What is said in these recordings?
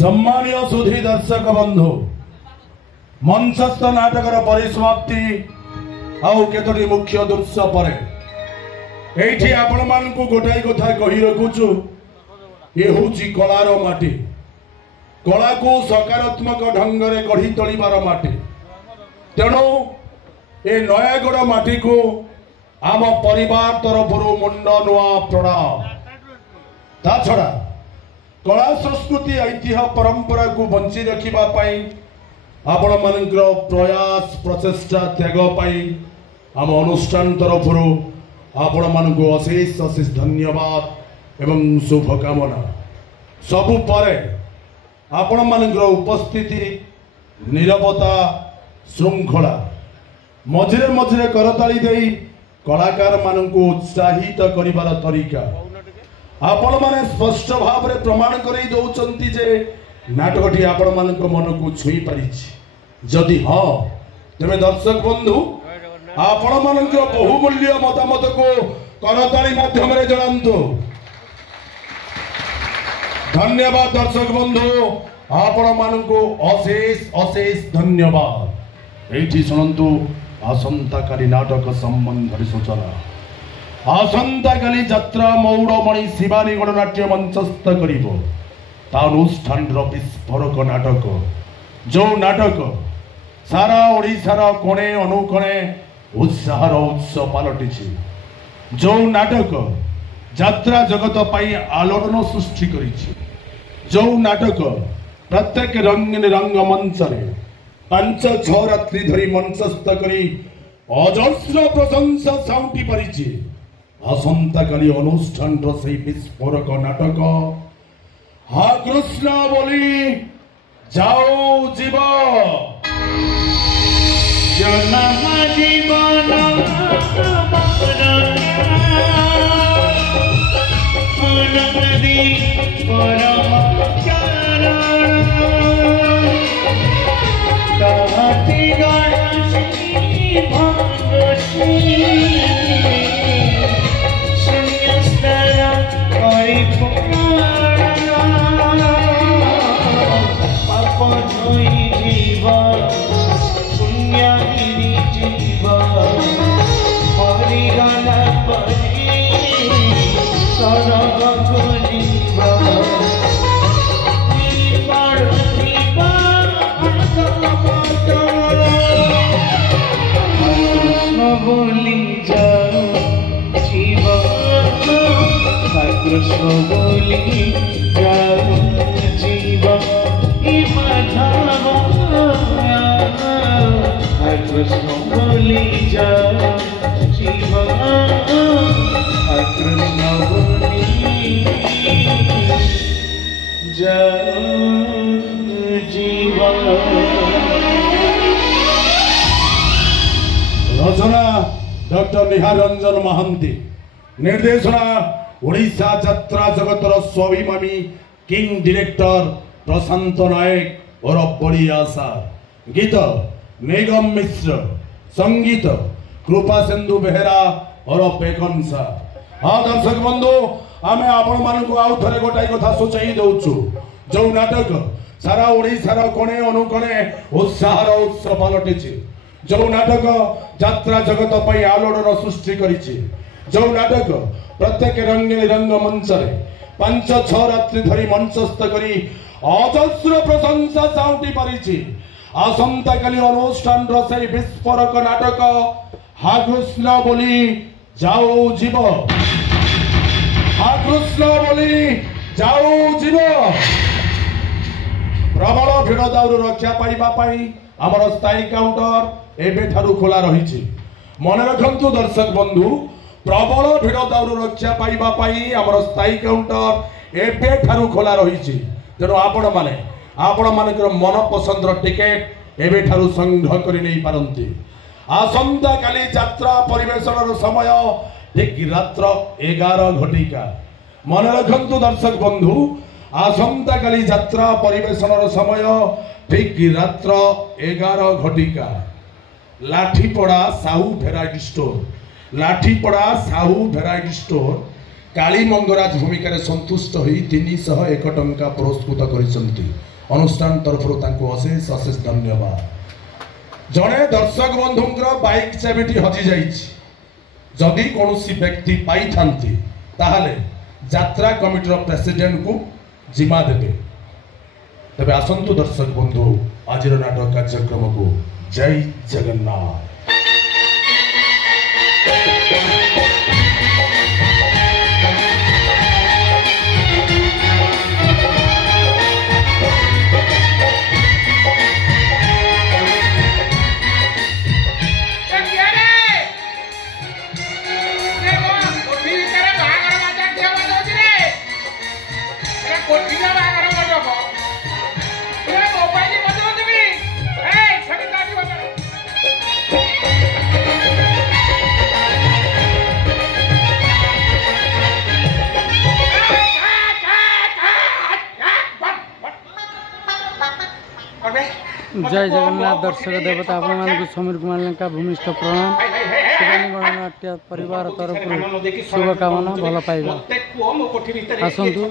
सम्मानीय सुधी दर्शक बंधु मंचस्थ नाटकर परिसमाप्ति आउ केतोटी मुख्य दृश्य पर एठी आपण मानकु गोटाई कथा कहि रखुछु ये होची कलार माटी कला को सकारात्मक ढंग रे गढ़ी तोलिबार माटी तेणु ए नयागढ़ माटी को आम परिवार तरफ मुंड नुआ प्रणाम ता छड़ा कला संस्कृति ऐतिह्य परंपरा को बंची रखिबा पई आपण मानकर प्रयास प्रचेष्टा त्याग पाई आम अनुष्ठान तरफ आपण मानक अशेष अशेष धन्यवाद एवं शुभकामना सबु परे आपण मानकर उपस्थिति नीरवता श्रृंखला मझिरे मझिरे करताली देई कलाकार मानकु उत्साहित करिबार तरीका आपण माने स्पष्ट भाव रे प्रमाण करै दउचंती जे नाटकटी आपण मानक मन को छुई पारिछि जदि हां तबे दर्शक बंधु आपण मानक बहुमूल्य मतामत को करताली माध्यम रे जणांतु धन्यवाद दर्शक बंधु आपण मानकु अशेष अशेष धन्यवाद एठी सुनंतु आसंता काली नाटक संबंध सूचना आसंता काली यात्रा मौड़मणि शिवानी गणनाट्य मंचस्थ करिबो ता अनुष्ठान विस्फोरक नाटक जो नाटक सारा ओडिशार कोणे अनुकोणे उत्साहर उत्सव पलटिछि जो नाटक यात्रा जगत पाई आलोड़न सृष्टि करिछि जो नाटक प्रत्येक रंगीन रंगमंच रे 5-6 रात्रि धरी मंचस्थ करी अजस्र प्रशंसा साउंटी परिछि आसंता काली अनुष्ठान से विस्फोरक नाटक हा कृष्ण बोली जाओ जीव जन्म जीवन नदी परम चरण कहती गणश्री भगश्री शून्यस्तर परिपूर्ण पाप धोई जीव पुण्यगिरी जीव परिगण परि सरग जीव बोली जाओ जीव कृष्ण बोली जाओ जीव कृष्ण बोली जाओ जीव कृष्ण बोली जाओ जीव रचना डॉक्टर निहार रंजन महांती निर्देशना ओडिशा यात्रा जगतर स्वाभिमानी किंग डायरेक्टर प्रशांत नायक और बड़ी आशा गीत निगम मिश्र संगीत कृपा सिंधु बेहेरा और पेकनसा हाँ दर्शक बंधु आमे आपण मानकु आउ थरे गोटाई कथा सोचाई दउछु जो नाटक सारा ओडिशार कोणे अनुकोणे उत्साहर उत्सव पलटिछि जो नाटक यात्रा जगत पाई आलोड़न सृष्टि करिछि जो नाटक प्रत्येक रंगीन रंगमंच रे 5-6 रात्रि धरी मंचस्थ करी अजस्र प्रशंसा साउंटी परिछि आसंता काली अनुष्ठान से विस्फोरक नाटक हा कृष्ण बोली जाओ जीव हा कृष्ण बोली जाओ जीव प्रबल भिड़ दाउर रक्षा पाइबा पाई आमर स्थायी काउंटर एबे ठारू खोला रही मन रखंतु दर्शक बंधु प्रबल भिड़ दाउर रक्षा पाइबा पाई आमर स्थायी काउंटर एबे ठारू खोला रही तेणु आपण मानकर मन पसंद टिकेट एबे ठारू संग्रह करि नै पारंती आसंता काली यात्रा परिवेशन समय ठीक रात्र 11 घटिका मन रखंतु दर्शक बंधु आसंता काली यात्रा परिवेशन समय ठीक रात्र 11 घटिका Lathipada Sahu variety store Lathipada Sahu variety store Kali Mangraj भूमिका संतुष्ट होई 301 टंका पुरस्कृत करिसंती। अनुष्ठान तरफ अशेष अशेष धन्यवाद। जड़े दर्शक बंधुंर बाइक चाबिटी हजि जाइछि जदि कौन व्यक्ति पाई थांती ताहले यात्रा कमिटीर प्रेसिडेंट को जिम्मा देवे। तबे आसंतु दर्शक बंधु आज नाटक कार्यक्रम को जय जगन्नाथ। जय जगन्नाथ दर्शक देवता आपण मानक समीर कुमार लंका भूमिष्ठ प्रणाम। शिवानी गणनाट्य परिवार तरफ शुभकामना भल पाइबा। आसतु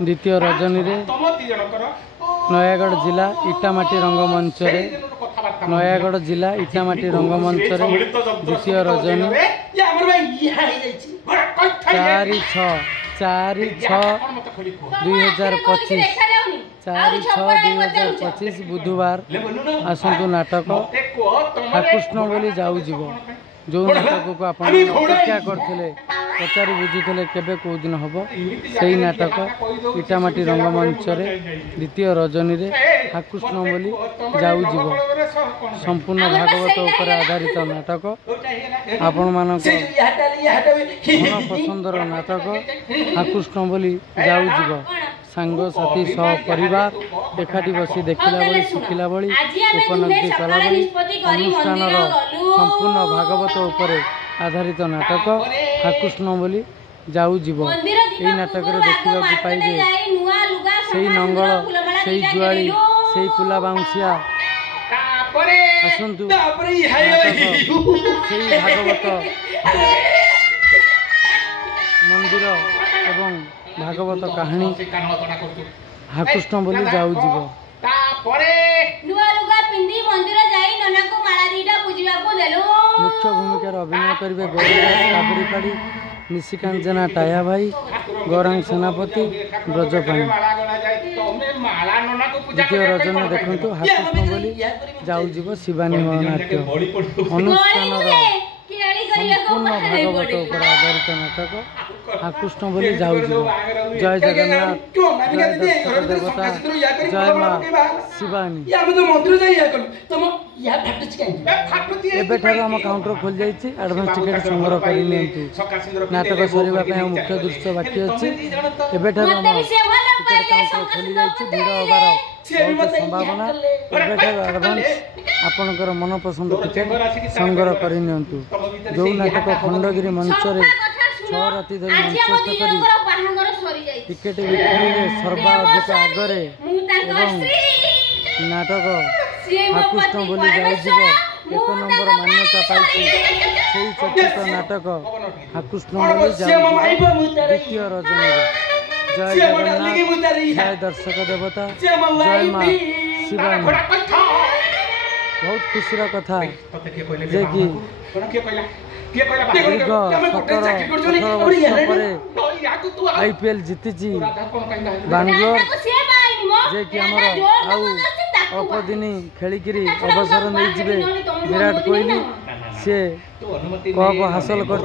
द्वितीय रजनी रे नयागढ़ जिला इटामाटी रंगमंच रे नयागढ़ जिला इटामाटी रंगमंच रे द्वितीय रजनी 4/6/2025 बुधवार आसतु नाटक हाकृष्ण बोली जाऊ जीव जो नाटक को आप अपेक्षा करते पचारि बुझुते केबे कौ दिन हम से नाटक इटामाटी रंगमंच रे द्वितीय रजनी रे हाकृष्ण बोली जाऊ जीव संपूर्ण भागवत उपर आधारित नाटक आपण मानक मन पसंदर नाटक हाकृष्ण बोली जाऊ जीव सांग साथी सह परिवार एकाठी बसी देखला बड़ी शिखला बड़ी उपनगदी कला बड़ी अनुष्ठान संपूर्ण भागवत उपर आधारित नाटक हाकृष्ण बोली जाऊ जीव यही नाटक देखा पाइबे से नंगल से जुआली से कुला बाउंसिया आसतु से भागवत मंदिर एवं भागवत कहानी हाकृष्ण बोली जाऊ जीव मुख्य भूमिकार अभिनय करेंगे गौरी पाड़ी निशिकांत जेना टाया भाई गौरांग सेनापति ब्रजपाणी। द्वितीय रजन देखु हाकृष्ण बोली जाऊ जीव शिवानी गणनाट्य अनुष्ठान संपूर्ण भागवत उपर आधारित नाटक हाकृष्ण बोली जाऊ जीव। जय जगन्नाथ जय दर्शक देवता जय माँ शिवानी। एबेठार आम काउंटर खोल जाइए एडभांस टिकेट संग्रह कर नाटक सरिबा मुख्य दृश्य बाकी अच्छी एबेठार आम टिकेट काउंटर खोली जाइए भिड़ हबार बहुत संभावना एबेठार एडभांस आपणकर मनपसंद टिकेट संग्रह कर जो नाटक खंडगिरी मंच 6 राति धरी मंचस्थ कर टिकेट बिक्री सर्वाधिक आगरे एवं नाटक हाकृष्ण बोली जाऊ जीव 1 नंबर मान्यता पाई से चर्चित नाटक हाकृष्ण बोली जाऊ द्वितीय रजनी। जय जगन्नाथ जय दर्शक देवता जय माँ शिवानी। बहुत खुशीर कथा जे कि दीर्घ 17-18 वर्ष पर IPL जीति बांग्लोर जे कि आमर अल्प दिन खेलिकी अवसर नहीं जीवे विराट कोहली से कप हासिल कर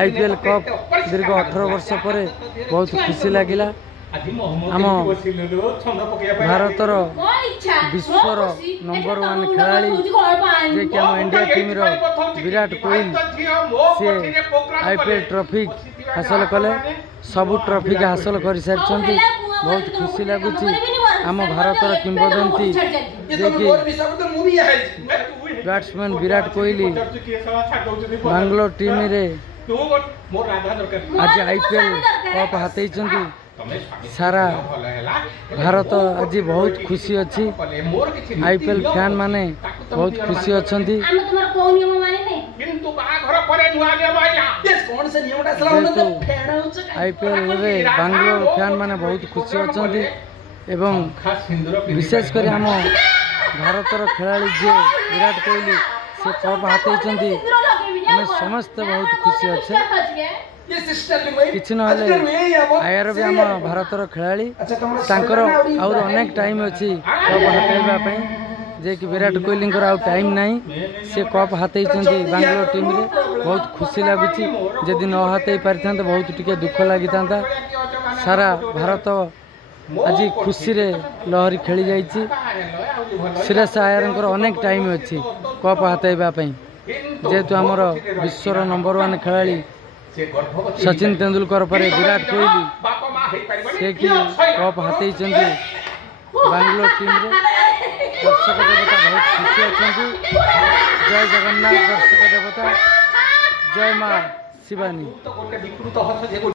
IPL कप दीर्घ 18 वर्ष पर बहुत खुशी लगिला। आम भारतर विश्वर नंबर 1 खिलाड़ी जे कि आम इंडिया टीम विराट कोहली से IPL ट्रॉफी हासिल कले सबू ट्रॉफी के हासिल कर सारी बहुत खुशी लगुच। आम भारतर किंवदंती जे कि बैट्समैन विराट कोहली बांग्लोर टीम रे आज IPL कप हाथी सारा भारत आज बहुत खुशी अच्छी IPL फैन माने बहुत खुशी अच्छा IPL रे बांग्लोर फैन माने बहुत खुशी अच्छा एवं विशेषकर आम भारतर खेलाड़ी जी विराट कोहली से कप हाथी आम समस्ते बहुत खुशी अच्छे कि ना आयर भी आम भारतर खेलाड़ी आउर अनेक टाइम अच्छी कप हाथाइवाई जे कि विराट कोहली आउ टाइम नहीं सी कप हाथी बांग्लोर टीम रे बहुत खुशी लगुच जदि न हाथी पारि था बहुत टिके दुख लगी था सारा भारत आज खुशी रे लहरी खेली जाइए श्रेयस आयर अनेक टाइम अच्छी कप हाथाइवाई जेहेतु आमर विश्वर नंबर 1 खेलाड़ी सचिन तेंदुलकर पर विराट कोहली से कि कप हाथी बांग्लोर टीम रे दर्शक देवता बहुत खुशी अच्छे जय जगन्नाथ दर्शक देवता जय माँ शिवानी।